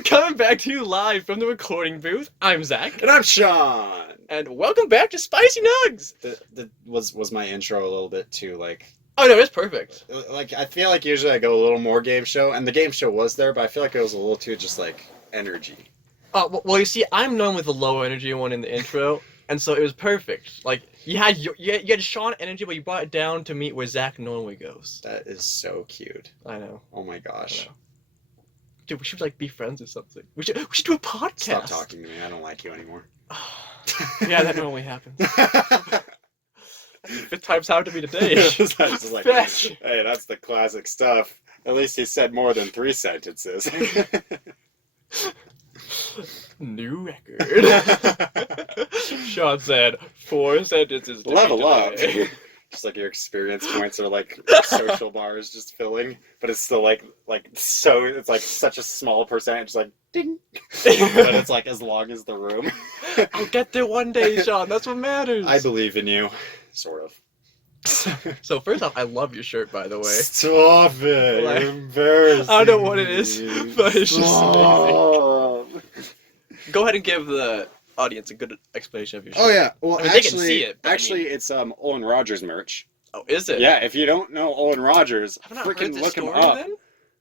We're coming back to you live from the recording booth. I'm Zach. And I'm Sean. And welcome back to Spicy Nuggs! Was my intro a little bit too, Oh no, it's perfect. I feel like usually I go a little more game show, and the game show was there, but I feel like it was a little too just, energy. Well, you see, I'm known with the low energy one in the intro, and so it was perfect. Like, you had Sean energy, but you brought it down to meet where Zach normally goes. That is so cute. I know. Oh my gosh. Dude, we should, be friends or something. We should do a podcast. Stop talking to me. I don't like you anymore. Yeah, that normally happens. Fifth time's happened to me today. Just hey, that's the classic stuff. At least he said more than 3 sentences. New record. Sean said 4 sentences. Level up. Just your experience points are social bars just filling, but it's still so it's such a small percentage, ding. But it's as long as the room. I'll get there one day, Sean. That's what matters. I believe in you, sort of. So first off, I love your shirt, by the way. Stop it! You're embarrassing. I don't know what it is, but it's just amazing. Go ahead and give the audience a good explanation of your shirt. Oh yeah, well they can see it. It's Olin Rogers merch. Oh, is it? Yeah, if you don't know Olin Rogers, freaking look him up. Then?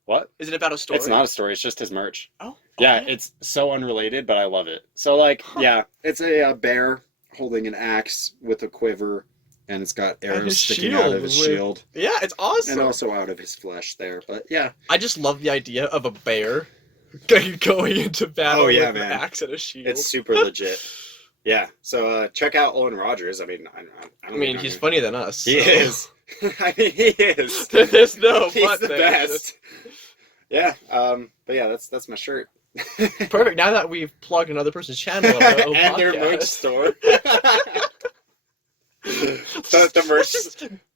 What? Is it about a story? It's not a story. It's just his merch. Oh. Okay. Yeah, it's so unrelated, but I love it. So yeah, it's a bear holding an axe with a quiver, and it's got arrows sticking out of his shield. Yeah, it's awesome. And also out of his flesh there, but yeah. I just love the idea of a bear going into battle with an axe and a shield. It's super legit. Yeah, so check out Olin Rogers. I mean, he's funnier than us. He is. I mean, he is. There's no he's but the there. best. Yeah, but yeah, that's my shirt. Perfect. Now that we've plugged another person's channel and their merch store.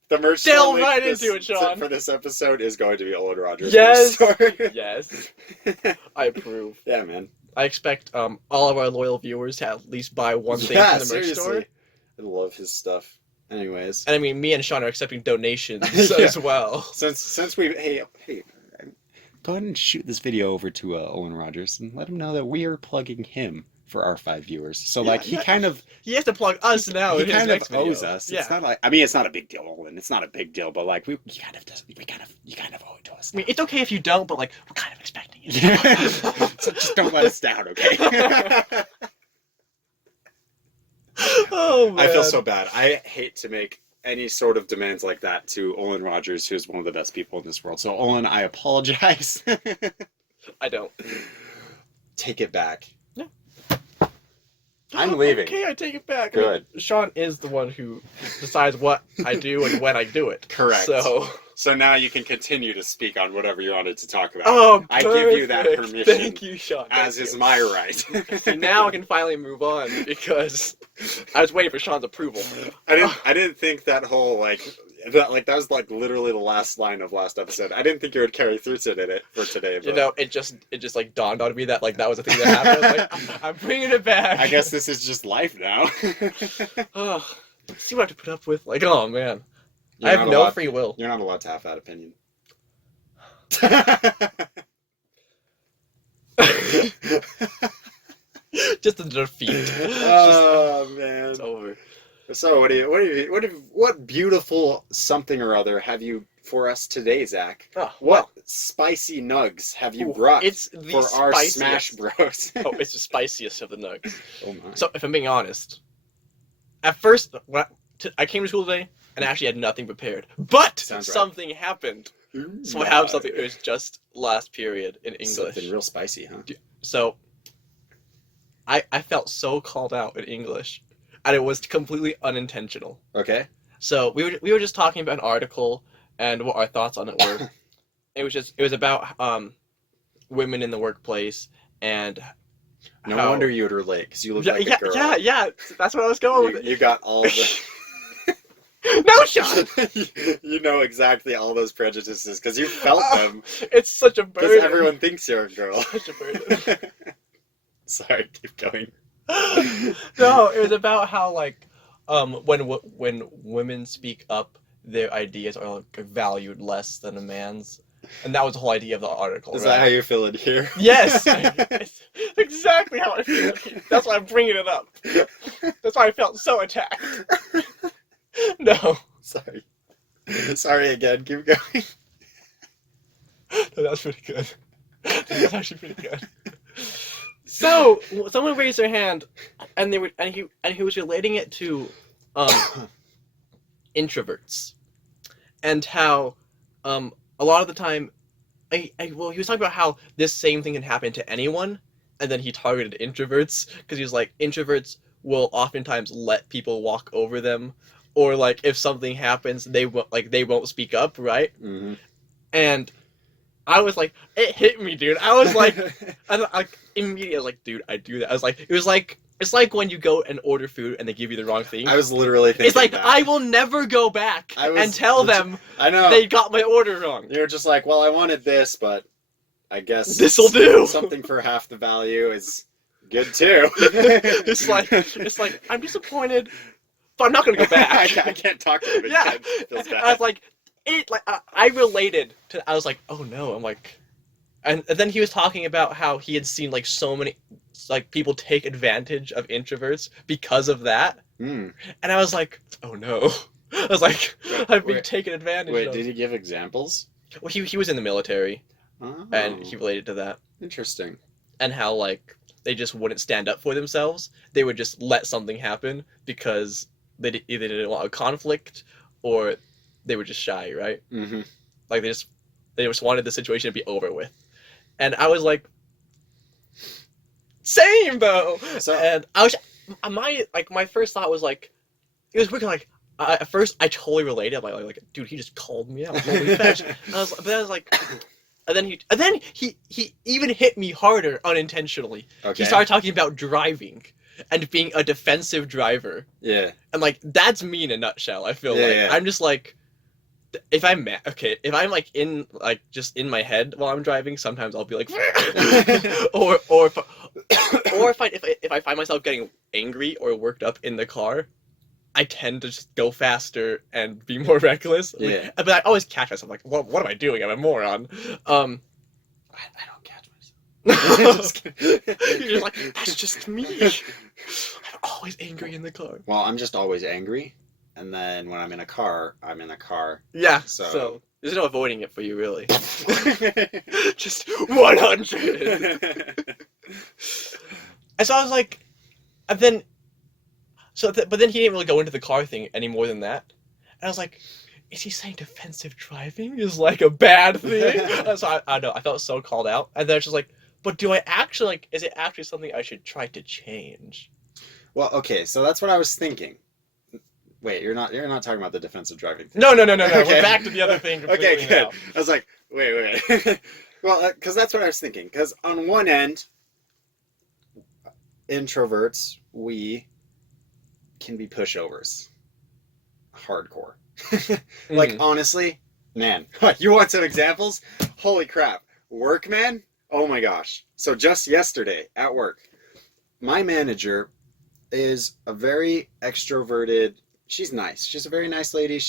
The merch delve right into it, Sean. For this episode is going to be Olin Rogers. Yes. Yes. I approve. Yeah, man. I expect all of our loyal viewers to at least buy one thing from the merch store. I love his stuff. Anyways. And I mean, me and Sean are accepting donations as well. Since we hey, go ahead and shoot this video over to Olin Rogers and let him know that we are plugging him for our 5 viewers. So he has to plug us now. He kind of owes us. Yeah. It's not it's not a big deal, Olin. It's not a big deal, but you kind of owe it to us. I mean, it's okay if you don't, but we're kind of expecting it. So just don't let us down, okay? Oh man. I feel so bad. I hate to make any sort of demands like that to Olin Rogers, who's one of the best people in this world. So Olin, I apologize. I don't. Take it back. Yeah. I'm leaving. Okay, I take it back. Good. I mean, Sean is the one who decides what I do and when I do it. Correct. So now you can continue to speak on whatever you wanted to talk about. Oh, I give you that permission. Thank you, Sean. As is my right. So now I can finally move on because I was waiting for Sean's approval. I didn't think that whole that was literally the last line of last episode. I didn't think it would carry through to today. But... it just dawned on me that that was a thing that happened. I'm bringing it back. I guess this is just life now. See what I have to put up with. Oh man. I have no free will. You're not allowed to have that opinion. Just a defeat. Oh man, it's over. So what beautiful something or other have you for us today, Zach? What spicy nugs have you brought for our Smash Bros? It's the spiciest of the nugs. Oh my. So if I'm being honest, at first I came to school today and I actually had nothing prepared, but something happened. So I have something. It was just last period in English. Something real spicy, huh? So I felt so called out in English, and it was completely unintentional. Okay. So we were just talking about an article and what our thoughts on it were. It was about women in the workplace and. No wonder you would relate, because you look like a girl. Yeah. That's what I was going with. You got all the. No, Sean! You know exactly all those prejudices because you felt them. It's such a burden. Because everyone thinks you're a girl. Such a burden. Sorry, keep going. No, it was about how when women speak up, their ideas are valued less than a man's, And that was the whole idea of the article, Is right? that how you feel it here? Yes! It's exactly how I feel. That's why I'm bringing it up. That's why I felt so attacked. No. Sorry. Sorry again. Keep going. No, that's pretty good. That's actually pretty good. So, someone raised their hand, and he was relating it to introverts, and how a lot of the time, well, he was talking about how this same thing can happen to anyone, and then he targeted introverts because he was like, introverts will oftentimes let people walk over them, or like if something happens, they won't speak up, right? Mm-hmm. And I was like, it hit me, dude. I was like, immediately, I was like, dude, I do that. I was like, it's like when you go and order food and they give you the wrong thing. I was literally thinking it's like, that. I will never go back and tell them I know. they got my order wrong. You're just like, well, I wanted this, but I guess this'll do. Something for half the value is good too. it's like, I'm disappointed, but I'm not gonna go back. I can't talk to him again. Yeah. It feels bad. I was like, I related to. I was like, oh no. I'm like, and then he was talking about how he had seen like so many like people take advantage of introverts because of that. And I was like, oh no. I was like, I'm being taken advantage of. Did he give examples? Well, he was in the military, and he related to that. Interesting. And how like they just wouldn't stand up for themselves. They would just let something happen because they either didn't want a conflict or they were just shy, right? Mm-hmm. Like they just wanted the situation to be over with. And I was like, same though. So, and I was my first thought was like, it was weird. Like at first I totally related. I'm like, dude, he just called me out. Holy fetch. And I was like, and then he even hit me harder unintentionally. okay. He started talking about driving and being a defensive driver. Yeah. And like that's me in a nutshell. I feel Yeah. I'm just like, if I'm like in like just in my head while I'm driving, sometimes I'll be like, or if I find myself getting angry or worked up in the car, I tend to just go faster and be more reckless. Yeah. But I always catch myself like, what am I doing? I'm a moron. I don't catch myself. You're just like, that's just me. I'm always angry in the car. Well, I'm just always angry. And then when I'm in a car, I'm in a car. Yeah, so there's no avoiding it for you, really. Just 100. And so I was like, and then, but then he didn't really go into the car thing any more than that. And I was like, is he saying defensive driving is like a bad thing? So I don't know, I felt so called out. And then I was just like, but do I actually, like, is it actually something I should try to change? Well, okay, so that's what I was thinking. Wait, you're not talking about the defensive driving thing. No. Okay. We're back to the other thing. Okay, good. Now. I was like, wait. Well, because that's what I was thinking. Because on one end, introverts, we can be pushovers. Hardcore. Like, honestly, man, you want some examples? Holy crap. Work, man? Oh my gosh. So just yesterday at work, my manager is a very extroverted. She's nice. She's a very nice lady.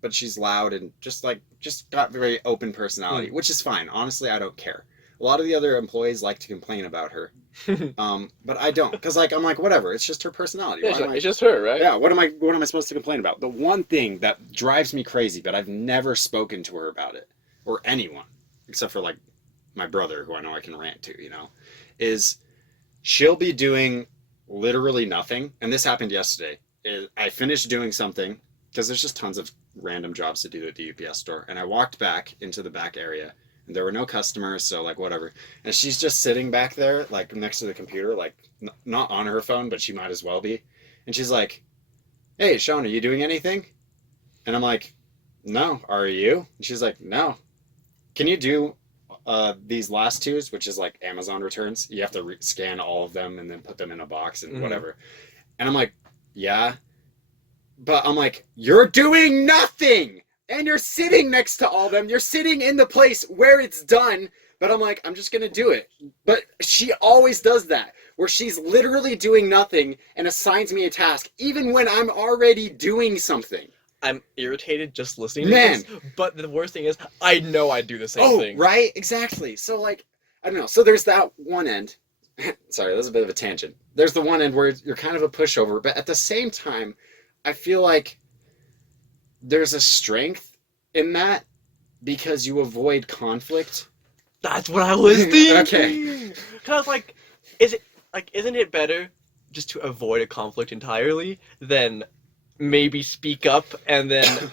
But she's loud and just got very open personality, which is fine. Honestly, I don't care. A lot of the other employees like to complain about her, but I don't, because like I'm like, whatever. It's just her personality. Yeah, it's just her, right? Yeah. What am I supposed to complain about? The one thing that drives me crazy, but I've never spoken to her about it, or anyone except for like my brother, who I know I can rant to, is she'll be doing literally nothing. And this happened yesterday. I finished doing something because there's just tons of random jobs to do at the UPS store. And I walked back into the back area and there were no customers. So like whatever. And she's just sitting back there, like next to the computer, like not on her phone, but she might as well be. And she's like, "Hey, Sean, are you doing anything?" And I'm like, "No, are you?" And she's like, "No. Can you do these last twos," which is like Amazon returns. You have to scan all of them and then put them in a box and whatever. And I'm like, "Yeah." But I'm like, "You're doing nothing! And you're sitting next to all of them. You're sitting in the place where it's done." But I'm like, "I'm just going to do it." But she always does that, where she's literally doing nothing and assigns me a task, even when I'm already doing something. I'm irritated just listening Man. to this. But the worst thing is, I know I do the same Oh, thing. right, exactly. So like, I don't know. So there's that one end. Sorry, that's a bit of a tangent. There's the one end where you're kind of a pushover, but at the same time, I feel like there's a strength in that because you avoid conflict. That's what I was thinking. Okay. Cause isn't it better just to avoid a conflict entirely than maybe speak up and then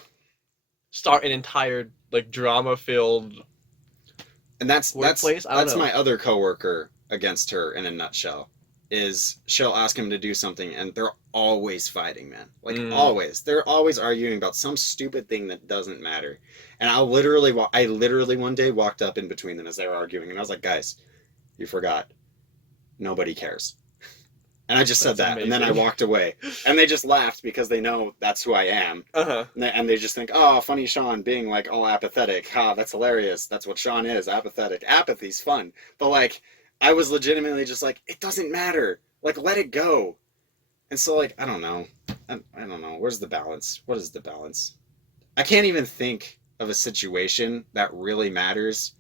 start an entire like drama-filled And that's workplace? I don't that's know. my other coworker against her in a nutshell. Is she'll ask him to do something and they're always fighting, man. Like always. They're always arguing about some stupid thing that doesn't matter. And I literally one day walked up in between them as they were arguing and I was like, "Guys, you forgot. Nobody cares." And I just said That's that and then I amazing. walked away. And they just laughed because they know that's who I am. Uh-huh. And they just think, "Oh, funny Sean being like all apathetic. Ha, that's hilarious. That's what Sean is, apathetic. Apathy's fun." But like I was legitimately just like, "It doesn't matter. Like let it go." And so like I don't know. I don't know. Where's the balance? What is the balance? I can't even think of a situation that really matters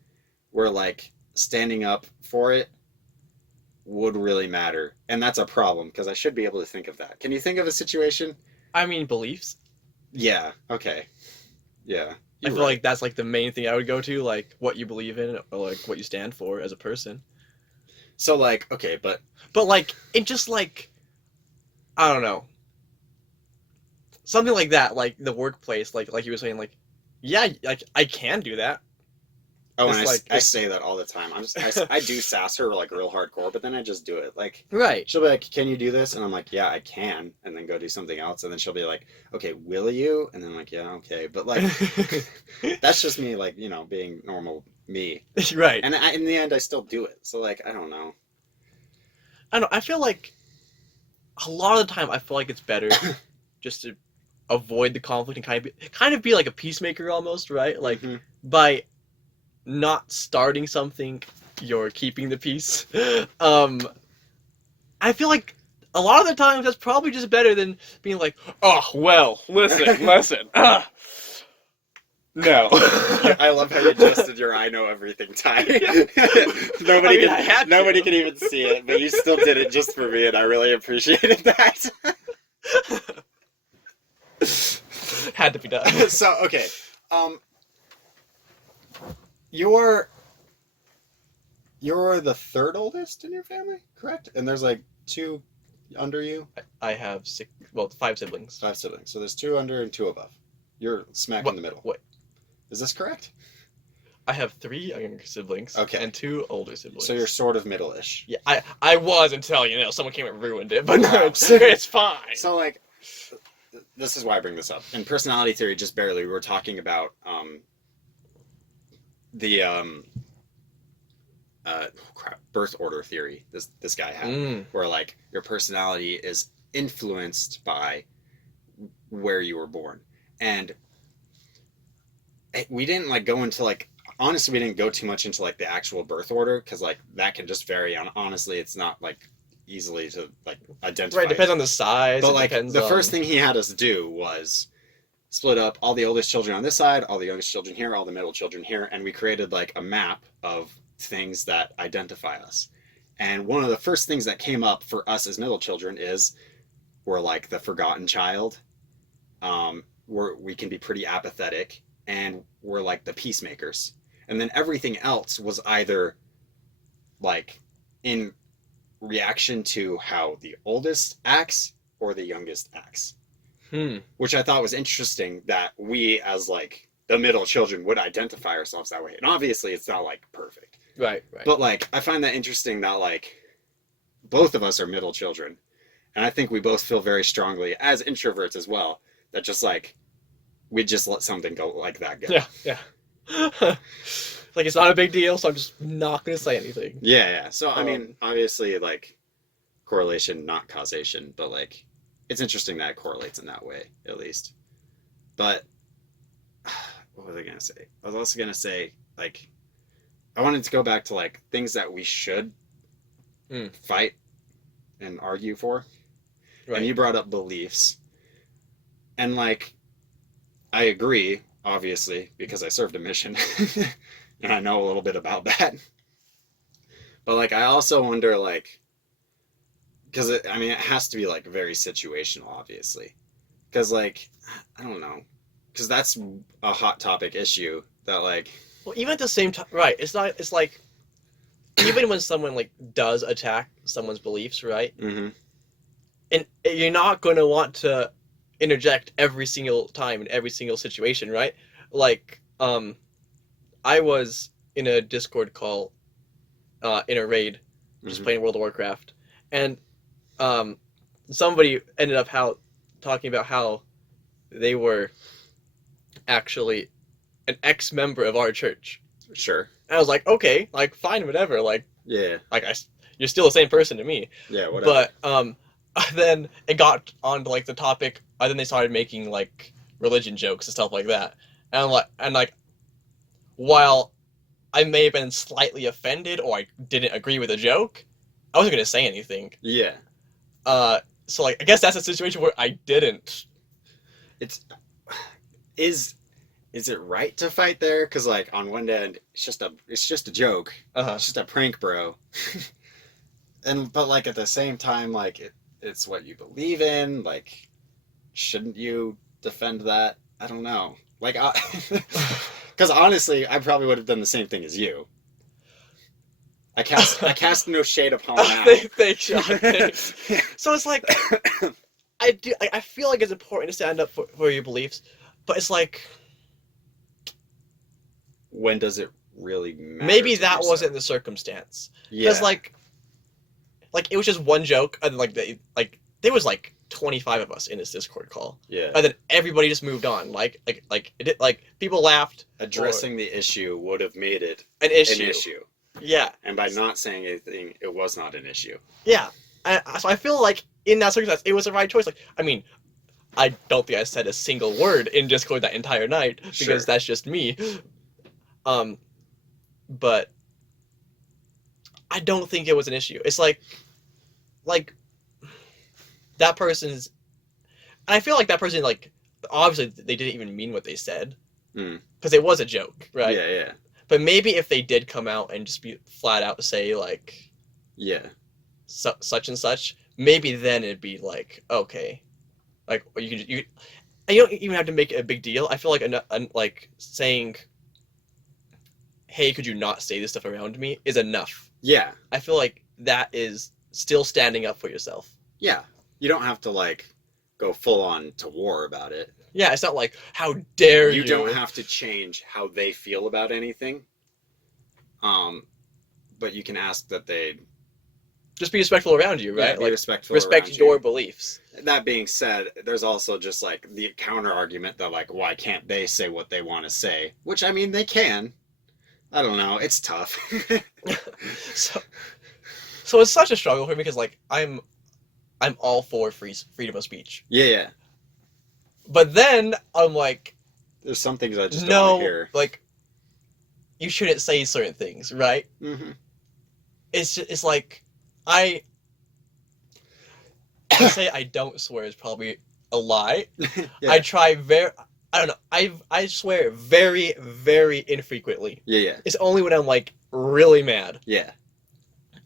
where like standing up for it would really matter. And that's a problem because I should be able to think of that. Can you think of a situation? I mean, beliefs. Yeah, okay. Yeah. I You're feel right. like that's like the main thing I would go to, like what you believe in or like what you stand for as a person. So like, okay, but But like it just like I don't know. Something like that, like the workplace, like you were saying, like yeah, like I can do that. oh, It's and like I it's say that all the time. I do sass her like real hardcore, but then I just do it. Like right. she'll be like, "Can you do this?" And I'm like, "Yeah, I can," and then go do something else, and then she'll be like, "Okay, will you?" And then I'm like, "Yeah, okay," but like that's just me, like being normal me. Right. And in the end, I still do it. So like, I don't know. I don't know. I feel like a lot of the time I feel like it's better just to avoid the conflict and kind of be like a peacemaker almost, right? Like Mhm. by not starting something, you're keeping the peace. I feel like a lot of the times that's probably just better than being like, oh well, listen. No. I love how you adjusted your "I know everything" tie. I mean, I had Nobody to. can even see it, but you still did it just for me, and I really appreciated that. Had to be done. So okay, um, you're the third oldest in your family, correct? And there's like two under you, I have five siblings. 5 siblings. So there's two under and two above. You're smack in the middle. What? Is this correct? I have three younger siblings Okay. and two older siblings. So you're sort of middle-ish. Yeah, I was until someone came and ruined it, but no, Wow. it's fine. So like, this is why I bring this up. In personality theory, just barely, we were talking about the birth order theory. This guy had, where like your personality is influenced by where you were born, and we didn't like go into like honestly we didn't go too much into like the actual birth order because like that can just vary on honestly it's not like easily to like identify. Right, depends on the size. But like the first thing he had us do was split up all the oldest children on this side, all the youngest children here, all the middle children here, and we created like a map of things that identify us. And one of the first things that came up for us as middle children is we're like the forgotten child. We can be pretty apathetic, and we're like the peacemakers. And then everything else was either like in reaction to how the oldest acts or the youngest acts. Which I thought was interesting that we as like the middle children would identify ourselves that way. And obviously it's not like perfect. Right. But like I find that interesting that like both of us are middle children. And I think we both feel very strongly as introverts as well that just like we just let something go like that go. Yeah. Like it's not a big deal, so I'm just not gonna say anything. Yeah. So I mean, obviously like correlation, not causation, but like it's interesting that it correlates in that way, at least. But what was I gonna say? I was also gonna say like I wanted to go back to like things that we should fight and argue for. Right. And you brought up beliefs. And like I agree, obviously, because I served a mission, and I know a little bit about that. But like, I also wonder, like, because I mean, it has to be like very situational, obviously. Because like, I don't know, because that's a hot topic issue that like, Well, even at the same time, right? It's not. It's like even when someone like does attack someone's beliefs, right? mm-hmm, And you're not going to want to interject every single time in every single situation, right? Like, I was in a Discord call, in a raid, just mm-hmm, playing World of Warcraft, and um, somebody ended up talking about how they were actually an ex-member of our church. sure, And I was like, okay, like fine, whatever, yeah, like you're still the same person to me. yeah, whatever, But then it got on to like the topic. Then they started making like religion jokes and stuff like that. And like while I may have been slightly offended or I didn't agree with the joke, I wasn't gonna say anything. yeah. So like I guess that's a situation where I didn't. It's is it right to fight there? Because like on one end, it's just a joke, Uh-huh. it's just a prank, bro. And but like at the same time, like it's what you believe in. Like, shouldn't you defend that? I don't know. Like, because honestly, I probably would have done the same thing as you. I cast no shade upon now. Thanks, Sean. Thanks. So it's like I feel like it's important to stand up for your beliefs, but it's like When does it really matter? maybe to that do so? wasn't the circumstance. Yeah. Because like it was just one joke, and like there was like 25 of us in this Discord call, Yeah. and then everybody just moved on. Like people laughed. Addressing the issue would have made it An issue. an issue. Yeah. And by not saying anything, it was not an issue. Yeah. So I feel like in that circumstance, it was the right choice. Like, I mean, I don't think I said a single word in Discord that entire night because Sure. that's just me. But I don't think it was an issue. It's like that person's, and I feel like that person, like, obviously they didn't even mean what they said because it was a joke, right? Yeah, yeah. But maybe if they did come out and just be flat out say like, Yeah. such and such, maybe then it'd be like, okay, like you and you don't even have to make it a big deal. I feel like like saying, hey, could you not say this stuff around me is enough. Yeah. I feel like that is still standing up for yourself. Yeah. You don't have to like go full on to war about it. Yeah, it's not like, how dare you. You don't have to change how they feel about anything. But you can ask that they just be respectful around you, right? be like respectful respect around your you. beliefs. That being said, there's also just like the counter argument that like, why can't they say what they want to say? Which I mean, they can. I don't know. It's tough. So it's such a struggle for me because like I'm all for freedom of speech. Yeah, yeah. But then I'm like, There's some things I just don't want to hear. like you shouldn't say certain things, right? Mm-hmm. It's like I to say I don't swear is probably a lie. Yeah. I try I don't know. I swear very, very infrequently. Yeah, yeah. It's only when I'm like really mad. Yeah.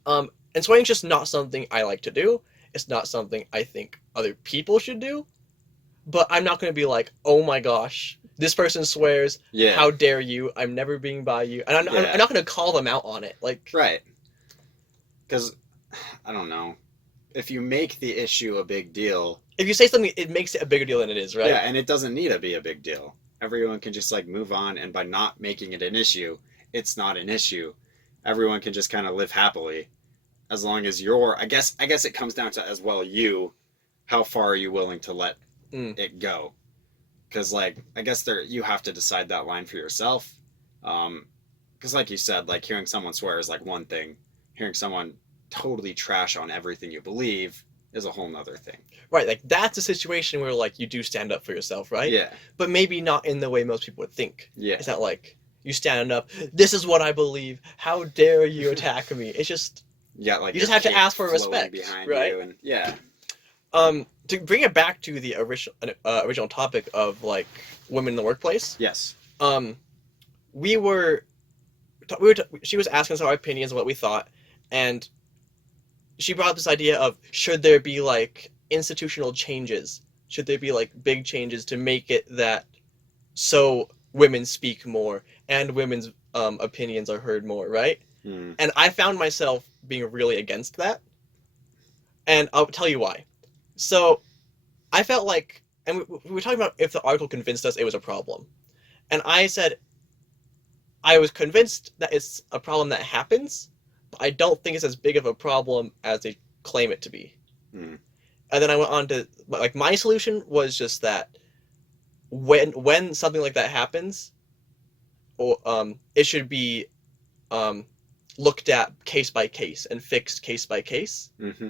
And swearing's just not something I like to do. It's not something I think other people should do. But I'm not going to be like, oh my gosh, this person swears. Yeah. How dare you? I'm never being by you. And I'm not going to call them out on it. Like, right. Because, I don't know. If you make the issue a big deal... If you say something, it makes it a bigger deal than it is, right? Yeah, and it doesn't need to be a big deal. Everyone can just, like, move on, and by not making it an issue, it's not an issue. Everyone can just kind of live happily. As long as you're... I guess it comes down to, as well, you. How far are you willing to let it go? Because, like, I guess you have to decide that line for yourself. Because, like you said, like, hearing someone swear is, like, one thing. Hearing someone totally trash on everything you believe is a whole nother thing. Right, like, that's a situation where, like, you do stand up for yourself, right? Yeah. But maybe not in the way most people would think. Yeah. It's not like, you stand up, this is what I believe, how dare you attack me? It's just... Yeah, like you just have to ask for respect, right? You and, yeah. To bring it back to the original topic of like women in the workplace. Yes. We were she was asking us our opinions on what we thought, and she brought up this idea of should there be like institutional changes? Should there be like big changes to make it that so women speak more and women's opinions are heard more, right? Mm. And I found myself being really against that, and I'll tell you why. So I felt like, and we were talking about if the article convinced us it was a problem, and I said I was convinced that it's a problem that happens, but I don't think it's as big of a problem as they claim it to be. Mm. And then I went on to like my solution was just that when something like that happens, or it should be um, looked at case by case and fixed case by case, Mm-hmm.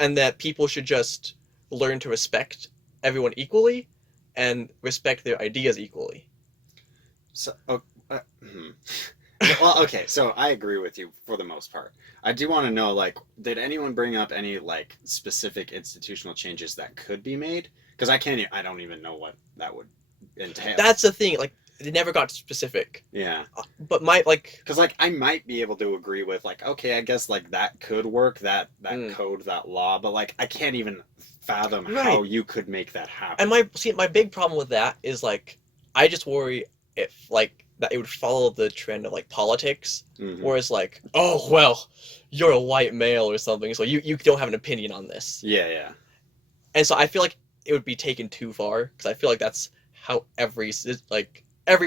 and that people should just learn to respect everyone equally and respect their ideas equally. So, well, okay, so I agree with you for the most part. I do want to know, like, did anyone bring up any like specific institutional changes that could be made? Because I don't even know what that would entail. That's the thing. Like, they never got specific. Yeah. But my like, Because like I might be able to agree with like, okay, I guess like that could work, that Mm. code, that law, but like I can't even fathom Right. how you could make that happen. and my big problem with that is like, I just worry if like that it would follow the trend of like politics, Mhm. where it's like, oh well, you're a white male or something, so you don't have an opinion on this. Yeah, yeah. And so I feel like it would be taken too far because I feel like that's how every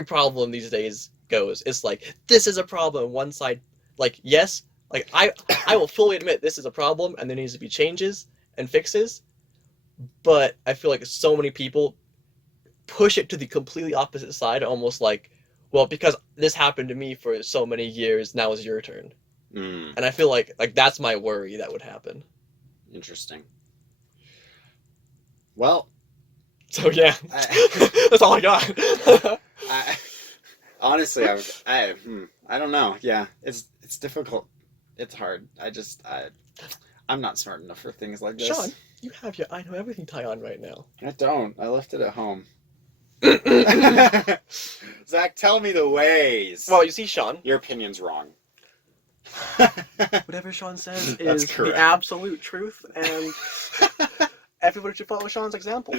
problem these days goes. It's like this is a problem. One side, like yes, like I will fully admit this is a problem and there needs to be changes and fixes. But I feel like so many people push it to the completely opposite side, almost like, well, because this happened to me for so many years, now it's your turn. Mm, And I feel like that's my worry that would happen. interesting. Well, So yeah, I- that's all I got. honestly, I don't know. Yeah, it's difficult. It's hard. I'm not smart enough for things like this. Sean, you have your I know everything tie on right now. I don't. I left it at home. Zach, tell me the ways. Well, you see, Sean, Your opinion's wrong. whatever Sean says That's is correct. the absolute truth, and everybody should follow Sean's example.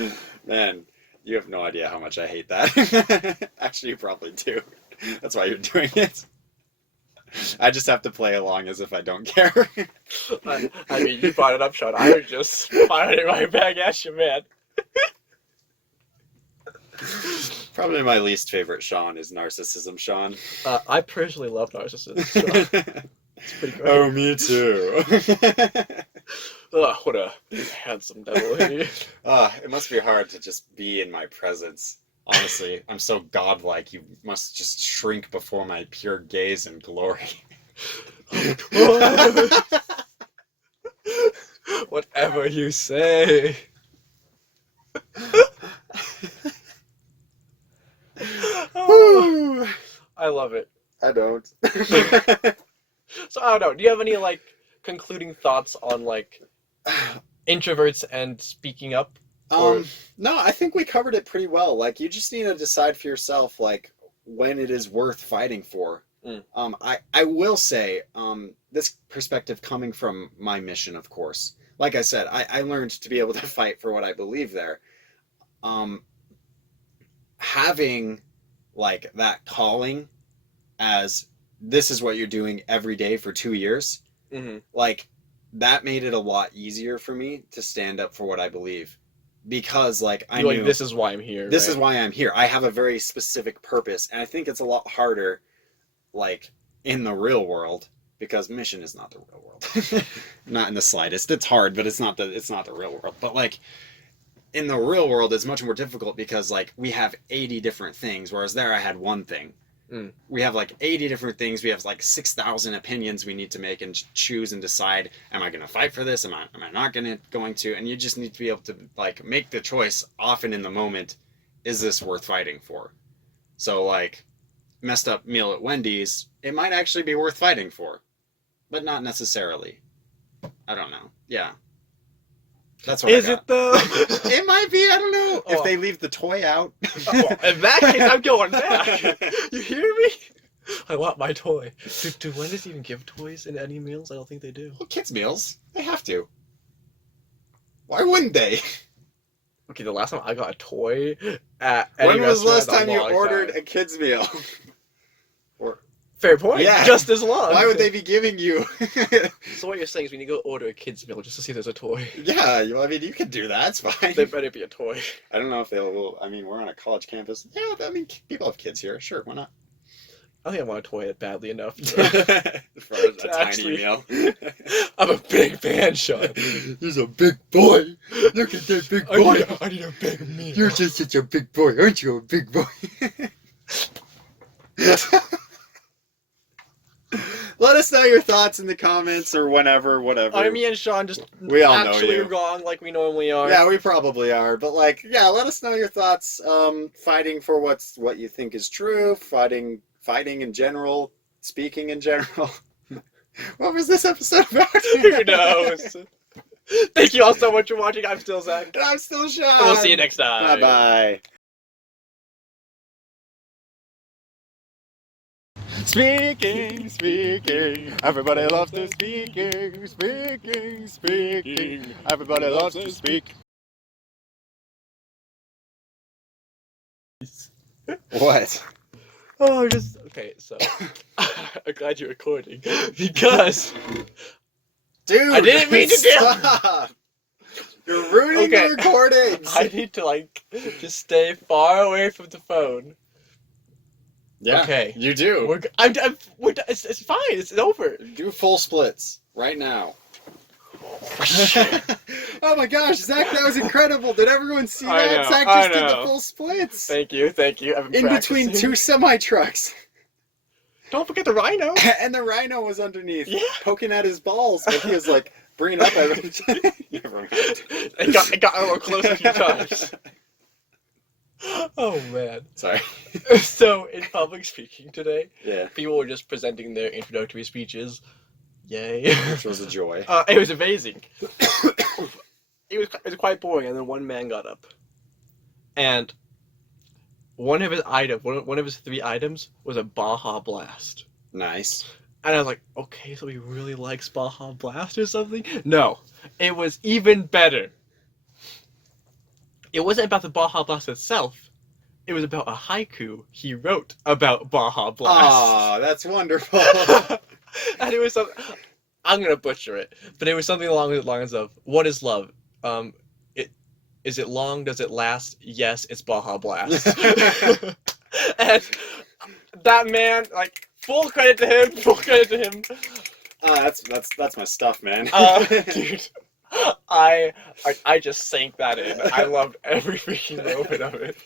Man, you have no idea how much I hate that. Actually, you probably do. That's why you're doing it. I just have to play along as if I don't care. I mean, you brought it up, Sean. I was just firing it right back at you, man. Probably my least favorite Sean is Narcissism Sean. I personally love narcissists. Sean. It's pretty great. Oh, me too. Ugh, what a handsome devil he. It must be hard to just be in my presence. Honestly, I'm so godlike, you must just shrink before my pure gaze and glory. Whatever you say. Oh, I love it. I don't. So I don't know. Do you have any like concluding thoughts on like introverts and speaking up? No, I think we covered it pretty well. Like, you just need to decide for yourself, like, when it is worth fighting for. Mm. I will say, this perspective coming from my mission, of course. Like I said, I learned to be able to fight for what I believe there. Having, like, that calling as this is what you're doing every day for 2 years, Mm-hmm. like, that made it a lot easier for me to stand up for what I believe. Because, like, I knew this is why I'm here. this right? is why I'm here. I have a very specific purpose, and I think it's a lot harder, like, in the real world, because mission is not the real world. Not in the slightest. It's hard, but it's not the real world. But, like, in the real world, it's much more difficult because, like, we have 80 different things, whereas there I had one thing. Mm. We have like 80 different things. We have like 6,000 opinions we need to make and choose and decide, am I going to fight for this? Am I not going to? And you just need to be able to like make the choice often in the moment. Is this worth fighting for? So like messed up meal at Wendy's, it might actually be worth fighting for, but not necessarily. I don't know. Yeah. That's what Is I it got. though? It might be. I don't know. Oh. If they leave the toy out. In that case, I'm going back. You hear me? I want my toy. Do Wendy's even give toys in any meals? I don't think they do. Well, kids' meals. They have to. Why wouldn't they? Okay, the last time I got a toy at When was the last restaurant, time you a long ordered time. a kids' meal? Or Fair point. Yeah. Just as long. why would they be giving you? So what you're saying is we need to go order a kid's meal just to see if there's a toy. Yeah, I mean, you could do that. It's fine. There better be a toy. I don't know if they'll. I mean, we're on a college campus. Yeah, I mean, people have kids here. Sure, why not? I think I want a toy badly enough. For a tiny actually- meal. I'm a big fan, Sean. He's a big boy. Look at that big boy. I need a big meal. You're just such a big boy, aren't you? A big boy. Let us know your thoughts in the comments or whatever. Me and Sean just We all know actually you. wrong like we normally are. Yeah, we probably are, but like, yeah, let us know your thoughts. Fighting for what you think is true. Fighting in general. Speaking in general. What was this episode about? Who knows? Thank you all so much for watching. I'm still Zach. And I'm still Sean. And we'll see you next time. Bye bye. Speaking, everybody loves to speaking. Everybody loves to speak. What? Oh, okay. So I'm glad you're recording because Dude, I didn't mean to do stop. You're ruining Okay. the recordings. I need to just stay far away from the phone. Yeah, Okay. you do. It's fine. It's over. Do full splits right now. Oh my gosh, Zach, that was incredible. Did everyone see I that? know, Zach I just did know. the full splits. Thank you. I've been In between practicing. two semi-trucks. Don't forget the rhino. And the rhino was underneath, Yeah. poking at his balls. But he was like, bringing up everything. Never mind. It got a little close a few times. Oh man. Sorry. So in public speaking today, Yeah, people were just presenting their introductory speeches. Yay. which was a joy. It was amazing. It was quite boring, and then one man got up, and one of his one of his 3 items was a Baja Blast, Nice. and I was like, okay, so he really likes Baja Blast or something? No, it was even better. It wasn't about the Baja Blast itself. It was about a haiku he wrote about Baja Blast. Aw, that's wonderful. And it was something, I'm gonna butcher it, but it was something along the lines of, "What is love? Is it long? Does it last? Yes, it's Baja Blast." And that man, full credit to him. Full credit to him. That's my stuff, man. Dude, I just sank that in. I loved every freaking moment of it.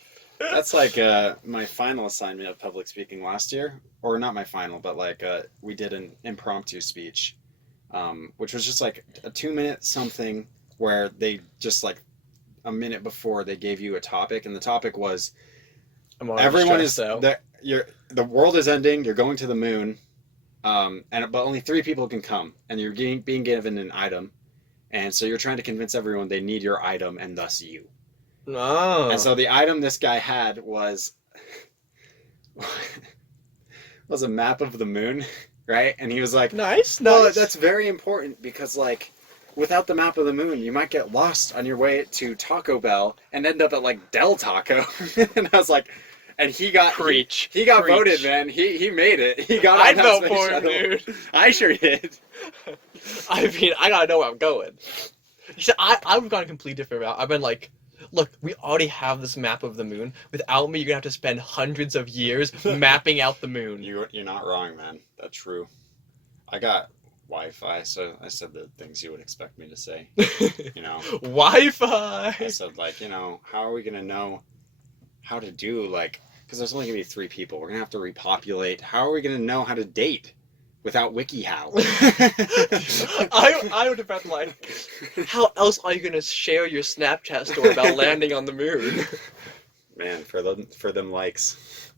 That's like my final assignment of public speaking last year, or not my final, but we did an impromptu speech, which was just like a 2-minute something where they just a minute before they gave you a topic, and the topic was everyone is the world is ending, you're going to the moon, but only 3 people can come, and you're being given an item, and so you're trying to convince everyone they need your item and thus you. Oh. And so the item this guy had was a map of the moon, right? And he was like, Nice. well, that's very important because without the map of the moon, you might get lost on your way to Taco Bell and end up at Del Taco. And I was like, and he got Preach. He got Preach. voted, man. He made it. He got. I on that felt space for him, shuttle. dude. I sure did. I mean, I gotta know where I'm going. You see, I've gone a completely different route. I've been like, look, we already have this map of the moon. Without me, you're gonna have to spend hundreds of years mapping out the moon. You're not wrong, man. That's true. I got Wi-Fi, so I said the things you would expect me to say. Wi-Fi. I said how are we gonna know how to do because there's only gonna be 3 people. We're gonna have to repopulate. How are we gonna know how to date without WikiHow? I would have been how else are you gonna share your Snapchat story about landing on the moon? Man, for them likes.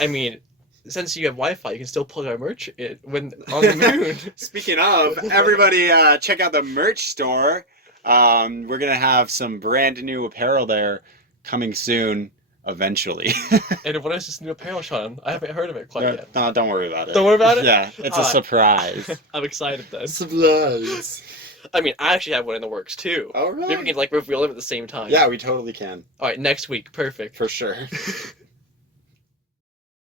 I mean, since you have Wi-Fi, you can still plug our merch when on the moon. Speaking of, everybody check out the merch store We're gonna have some brand new apparel there coming soon, eventually. And what is this new apparel, Sean? I haven't heard of it quite yet. No, don't worry about it. Don't worry about it? Yeah, it's a Alright. surprise. I'm excited then. Surprise. I mean, I actually have one in the works too. All Maybe we right. can like reveal them at the same time. Yeah, we totally can. All right, next week. Perfect. For sure.